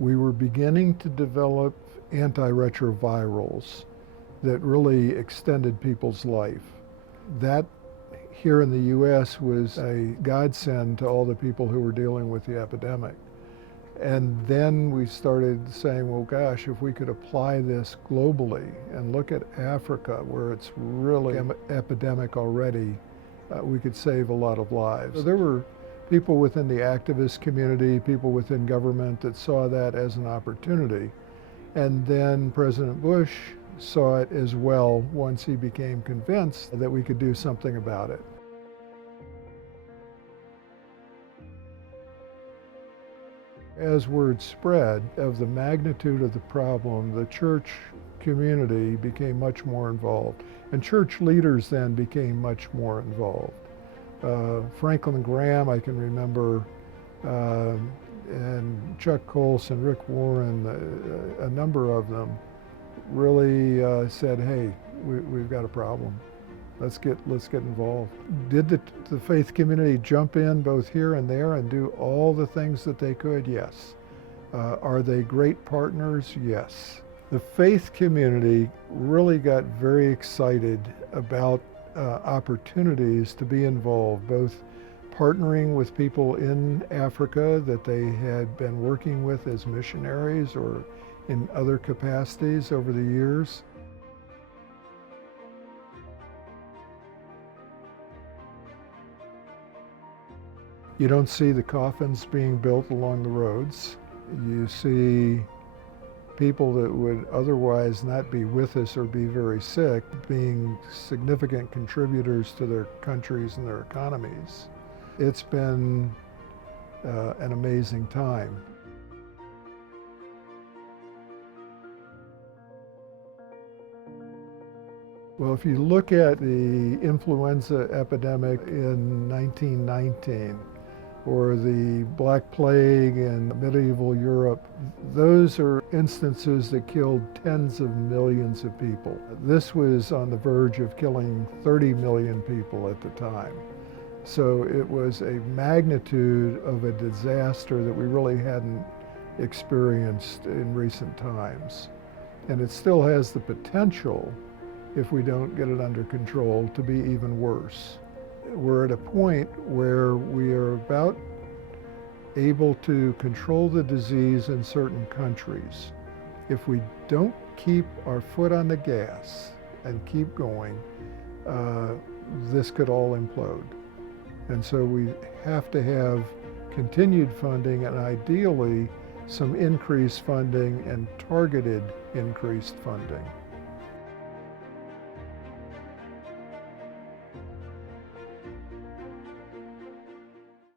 We were beginning to develop antiretrovirals that really extended people's life. That here in the US was a godsend to all the people who were dealing with the epidemic. And then we started saying, well, gosh, if we could apply this globally and look at Africa, where it's really epidemic already, we could save a lot of lives. So there were people within the activist community, people within government that saw that as an opportunity. And then President Bush saw it as well once he became convinced that we could do something about it. As word spread of the magnitude of the problem, the church community became much more involved, and church leaders then became much more involved. Franklin Graham, I can remember, and Chuck Colson, Rick Warren, a number of them really said, hey, we've got a problem. Let's get involved. Did the faith community jump in both here and there and do all the things that they could? Yes. Are they great partners? Yes. The faith community really got very excited about opportunities to be involved, both partnering with people in Africa that they had been working with as missionaries or in other capacities over the years. You don't see the coffins being built along the roads. You see people that would otherwise not be with us or be very sick being significant contributors to their countries and their economies. It's been an amazing time. Well, if you look at the influenza epidemic in 1919, or the Black Plague in medieval Europe, those are instances that killed tens of millions of people. This was on the verge of killing 30 million people at the time. So it was a magnitude of a disaster that we really hadn't experienced in recent times. And it still has the potential, if we don't get it under control, to be even worse. We're at a point where we are about able to control the disease in certain countries. If we don't keep our foot on the gas and keep going, this could all implode. And so we have to have continued funding and ideally some increased funding and targeted increased funding.